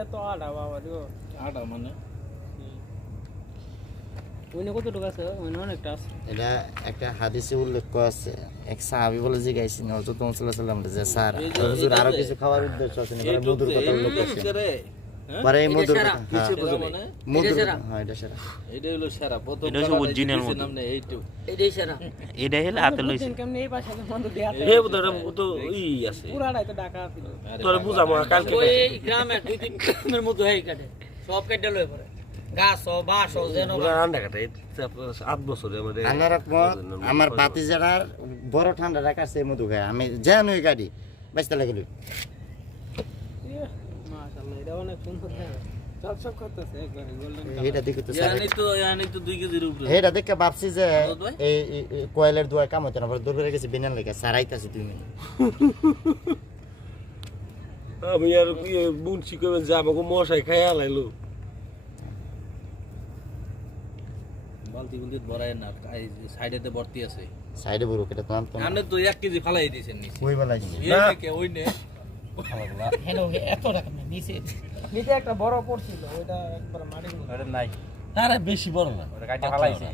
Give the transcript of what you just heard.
এত আড়া বাবা দিও আটা মানে ওইনে কত টাকা আছে ওইনে অনেকটা আছে এটা একটা হাদিসে উল্লেখ আছে এক সাহাবী বলে যে গাইছেন হযরত মুহাম্মদ সাল্লাল্লাহু আলাইহি ওয়াসাল্লাম যে স্যার হুজুর আরো কিছু খাওয়ার উদ্দেশ্য আছে না মধুর কথা উল্লেখ করছেন পরে এই মধুর কথা মধুর হ্যাঁ এটা সেরা এটা হলো সেরা প্রথম এটা হচ্ছে original মধু। নামনে এইটু এটাই সেরা এটা হলে হাতে লইছে কেমনে এই পাশে বন্ধ দেয়া হে বুদরা তো ই আছে পুরাটাই তো ঢাকা ছিল তোরে বুঝামো কালকে ওই গ্রামে দুই তিন গ্রামের মধ্যে হই কাটে সব কেটে লয়ে পড়ে গাছ ও বাঁশ ও যেন বুড়া রান্না কাটে 8 বছরে আমাদের আনার আমার বাতিজারার বড় ঠান্ডা রাখাছে মধু খায় আমি জান ওই গাড়ি বাইসতে লাগলো মাশাআল্লাহ এটা অনেক সুন্দর সব সব করতেছে একবারে গোল্ডেন এটা দেখি তো ইয়ানি তো 2 কেজির উপরে এটা দেখে ভাবছি যে এই কয়েলের দুয়ার কাম হতো না পরে দূর করে গেছে বিনান লেগে সারাইতাছে 2 মিনিট আমি আর কি বুনছি কবে যাব গো মশাই খাইয়া লাইলো বালতি গুলি ভরায় না সাইডেতে ভর্তি আছে সাইডে বড় কেটে তো আনতো আপনি তো 1 কেজি ফালাই দিয়েছেন নিচে ওই বেলায় ওইনে হ্যালো এত টাকা না নিচে নিচে একটা বড় পড়ছিল ওইটা একবার মাটির মধ্যে আরে নাই আরে বেশি বড় না ওটা কাটে ফালাইছি